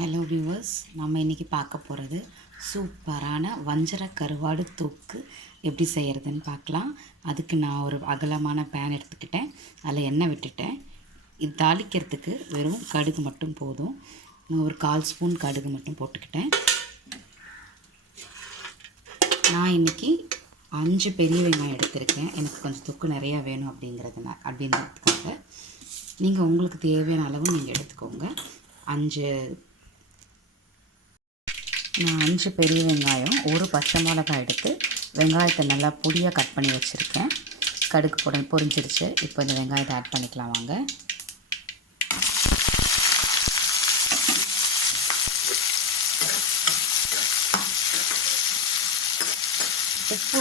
Hello viewers, நம்ம இன்றைக்கி பார்க்க போகிறது சூப்பரான வஞ்சர கருவாடு தொக்கு எப்படி செய்கிறதுன்னு பார்க்கலாம். அதுக்கு நான் ஒரு அகலமான பேன் எடுத்துக்கிட்டேன். அதில் எண்ணெய் விட்டுட்டேன். இது தாளிக்கிறதுக்கு வெறும் கடுகு மட்டும் போதும். நான் ஒரு 1/4 ஸ்பூன் கடுகு மட்டும் போட்டுக்கிட்டேன். நான் இன்றைக்கி 5 பெரிய வெங்காயம் எடுத்திருக்கேன். எனக்கு கொஞ்சம் தொக்கு நிறையா வேணும் அப்படின்றதுக்காக நீங்கள் உங்களுக்கு தேவையான அளவு நீங்கள் எடுத்துக்கோங்க. நான் 5 பெரிய வெங்காயம், ஒரு பச்சை மிளகாய் எடுத்து வெங்காயத்தை நல்லா பொடியாக கட் பண்ணி வச்சுருக்கேன். கடுகு பொரிஞ்சிருச்சு. இப்போ இந்த வெங்காயத்தை ஆட் பண்ணிக்கலாம் வாங்க. உப்பு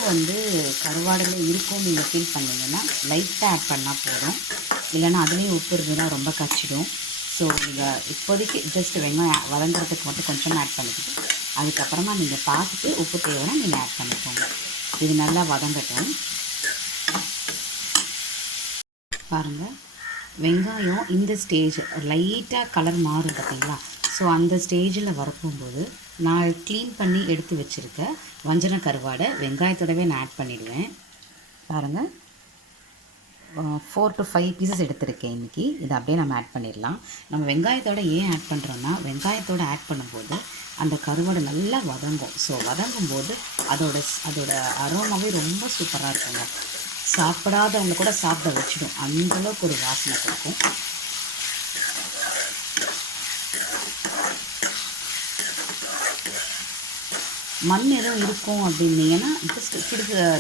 கருவாடில் இருக்கும் நீங்கள் ஃபீல் பண்ணிங்கன்னா லைட்டாக ஆட் பண்ணால் போதும். இல்லைன்னா அதுலேயும் உப்பு இருந்ததுன்னா ரொம்ப கச்சிடும். ஸோ நீங்கள் இப்போதைக்கு ஜஸ்ட் வெங்காயம் வதங்குறதுக்கு மட்டும் கொஞ்சமாக ஆட் பண்ணிக்கிட்டு அதுக்கப்புறமா நீங்கள் பார்த்துட்டு உப்பு தேவைன்னா நீங்கள் ஆட் பண்ணிக்கோங்க. இது நல்லா வதங்கட்டும். பாருங்கள், வெங்காயம் இந்த ஸ்டேஜ் லைட்டாக கலர் மாறும் பார்த்தீங்களா? ஸோ அந்த ஸ்டேஜில் வறுக்கும்போது நான் க்ளீன் பண்ணி எடுத்து வச்சுருக்க வஞ்சர கருவாடை வெங்காயத்தோடவே நான் ஆட் பண்ணிடுவேன். பாருங்கள், 4 to 5 பீசஸ் எடுத்திருக்கேன் இன்றைக்கி. இதை அப்படியே நம்ம ஆட் பண்ணிடலாம். நம்ம வெங்காயத்தோடு ஏன் ஆட் பண்ணுறோன்னா, வெங்காயத்தோடு ஆட் பண்ணும்போது அந்த கருவாடு நல்லா வதங்கும். ஸோ வதங்கும்போது அதோட அரோமாவே ரொம்ப சூப்பராக இருக்குங்க. சாப்பிடாதவங்க கூட சாப்பிட வச்சிடும், அந்தளவுக்கு ஒரு வாசனை கொடுக்கும். மண் எதுவும் இருக்கும் அப்படின்னீங்கன்னா ஜஸ்ட்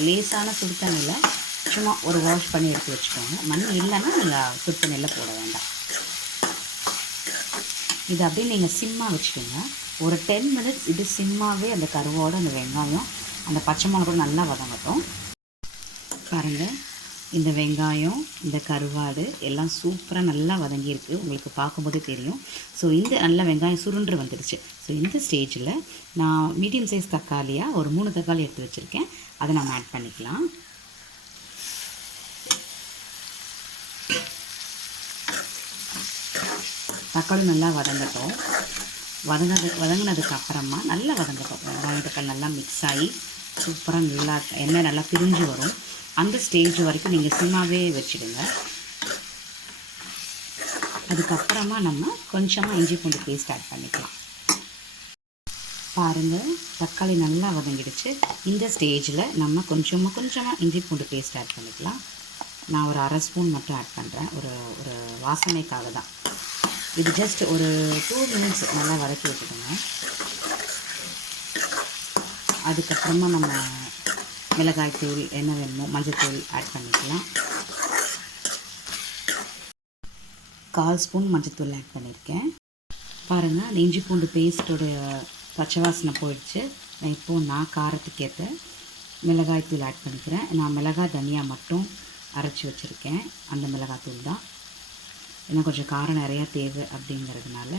லேசான சுடு தண்ணியில் சும்மா ஒரு வாஷ் பண்ணி எடுத்து வச்சுக்கோங்க. மண் இல்லைன்னா நீங்கள் சுடு தண்ணியில் போட வேண்டாம். இது அப்படியே நீங்கள் சிம்மாக வச்சுக்கோங்க. ஒரு 10 minutes இது சிம்மாகவே அந்த கருவோடு அந்த வெங்காயம் அந்த பச்சை மிளகா கூட நல்லா வதங்கட்டும். பாருங்கள், இந்த வெங்காயம் இந்த கருவாடு எல்லாம் சூப்பராக நல்லா வதங்கியிருக்கு. உங்களுக்கு பார்க்கும்போதே தெரியும். ஸோ இந்த நல்ல வெங்காயம் சுருண்டு வந்துடுச்சு. ஸோ இந்த ஸ்டேஜில் நான் மீடியம் சைஸ் தக்காளியாக ஒரு 3 தக்காளி எடுத்து வச்சுருக்கேன். அதை நம்ம ஆட் பண்ணிக்கலாம். தக்காளி நல்லா வதங்கட்டும். வதங்கினதுக்கு அப்புறமா நல்லா வதங்கட்டும். வெங்காயம் தக்காளி நல்லா மிக்ஸ் ஆகி சூப்பராக நல்லா எண்ணெய் நல்லா பிரிஞ்சு வரும். அந்த ஸ்டேஜ் வரைக்கும் நீங்கள் சிம்மாவே வச்சுடுங்க. அதுக்கப்புறமா நம்ம கொஞ்சமாக இஞ்சி பூண்டு பேஸ்ட் ஆட் பண்ணிக்கலாம். பாருங்கள், தக்காளி நல்லா வதங்கிடுச்சு. இந்த ஸ்டேஜில் நம்ம கொஞ்சமாக இஞ்சி பூண்டு பேஸ்ட் ஆட் பண்ணிக்கலாம். நான் ஒரு 1/2 ஸ்பூன் மட்டும் ஆட் பண்ணுறேன். ஒரு வாசனைக்காக தான். இது ஜஸ்ட் ஒரு 2 minutes நல்லா வதக்கி வச்சுக்கோங்க. அதுக்கப்புறமா நம்ம மிளகாய்த்தூள், என்ன வேணுமோ மஞ்சள்தூள் ஆட் பண்ணிக்கலாம். 1/4 ஸ்பூன் மஞ்சள்தூள் ஆட் பண்ணியிருக்கேன். பாருங்கள், அந்த இஞ்சி பூண்டு பேஸ்ட்டோடைய பச்சை வாசனை போயிடுச்சு. நான் காரத்துக்கு ஏற்ற மிளகாய்த்தூள் ஆட் பண்ணிக்கிறேன். நான் மிளகாய் தனியா மட்டும் அரைச்சி வச்சுருக்கேன். அந்த மிளகாய்த்தூள் தான். இன்னும் கொஞ்சம் காரம் நிறையா தேவை அப்படிங்கிறதுனால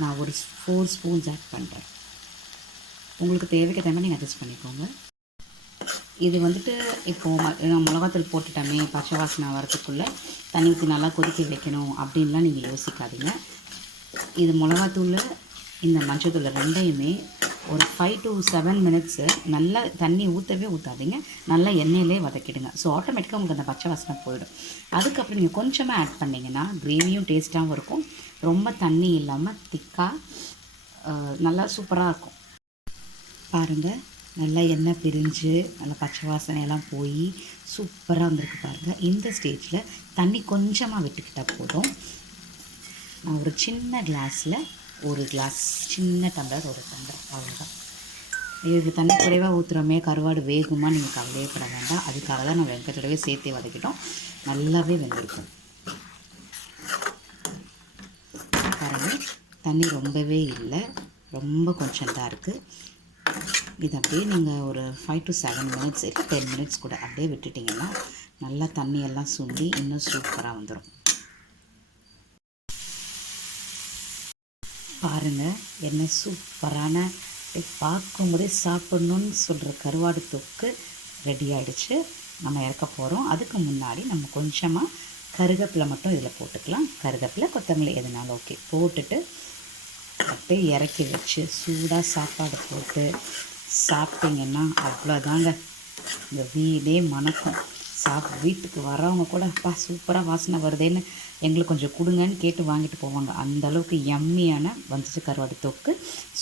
நான் ஒரு 4 ஸ்பூன்ஸ் ஆட் பண்ணுறேன். உங்களுக்கு தேவைக்கு தகுந்த நீங்கள் அட்ஜஸ்ட் பண்ணிக்கோங்க. இது இப்போது நான் மிளகாத்தூள் போட்டுட்டோமே, பச்சை வாசனை வரத்துக்குள்ளே தண்ணி ஊற்றி நல்லா கொதிக்க வைக்கணும் அப்படின்லாம் நீங்கள் யோசிக்காதீங்க. இது மிளகாத்தூள் இந்த மஞ்சத்தூள் ரெண்டையுமே ஒரு 5 to 7 minutes நல்லா தண்ணி ஊற்றாதீங்க, நல்லா எண்ணெயிலே வதக்கிடுங்க. ஸோ ஆட்டோமேட்டிக்காக உங்களுக்கு அந்த பச்சை வாசனை போயிடும். அதுக்கப்புறம் நீங்கள் கொஞ்சமாக ஆட் பண்ணிங்கன்னா கிரேவியும் டேஸ்ட்டாகவும் இருக்கும். ரொம்ப தண்ணி இல்லாமல் திக்காக நல்லா சூப்பராக இருக்கும். பாருங்கள், நல்லா எண்ணெய் பிரிஞ்சு நல்லா பச்சை வாசனையெல்லாம் போய் சூப்பராக வந்திருக்கு. பாருங்கள், இந்த ஸ்டேஜில் தண்ணி கொஞ்சமாக விட்டுக்கிட்டால் போதும். நான் ஒரு சின்ன கிளாஸில் ஒரு கிளாஸ், சின்ன டம்ளர் ஒரு டம்ளர், அவ்வளோதான். இதுக்கு தண்ணி குறைவாக ஊற்றுறோமே, கருவாடு வேகுமா நீங்கள் கவலையப்பட வேண்டாம். அதுக்காக தான் நான் வெங்காயத்தோடவே சேர்த்தே வதக்கிட்டோம். நல்லாவே வெந்திருக்கும். பாருங்கள், தண்ணி ரொம்பவே இல்லை, ரொம்ப கொஞ்சம் தான் இருக்குது. இது அப்படியே நீங்கள் ஒரு 5 to 7 minutes இல்லை 10 minutes கூட அப்படியே விட்டுட்டிங்கன்னா நல்லா தண்ணியெல்லாம் சுண்டி இன்னும் சூப்பராக வந்துடும். பாருங்கள், என்ன சூப்பரான பார்க்கும்போதே சாப்பிட்ணுன்னு சொல்கிற கருவாடு தொக்கு ரெடி ஆகிடுச்சு. நம்ம இறக்க போகிறோம். அதுக்கு முன்னாடி நம்ம கொஞ்சமாக கருவேப்பிலை மட்டும் இதில் போட்டுக்கலாம். கருவேப்பிலை கொத்தமல்லி எதுனாலும் ஓகே. போட்டுட்டு அப்படியே இறக்கி வச்சு சூடாக சாப்பாடு போட்டு சாப்பிட்டிங்கன்னா அவ்வளோதாங்க. இந்த வீடே மணக்கும். வீட்டுக்கு வரவங்க கூட அப்பா சூப்பராக வாசனை வருதேன்னு எங்களுக்கு கொஞ்சம் கொடுங்கன்னு கேட்டு வாங்கிட்டு போவாங்க. அந்தளவுக்கு யம்மியான வஞ்சர கருவாடு தொக்கு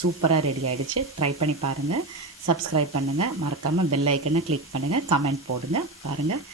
சூப்பராக ரெடி ஆகிடுச்சு. ட்ரை பண்ணி பாருங்கள். சப்ஸ்கிரைப் பண்ணுங்கள். மறக்காமல் பெல் ஐக்கனை கிளிக் பண்ணுங்கள். கமெண்ட் போடுங்க. பாருங்கள்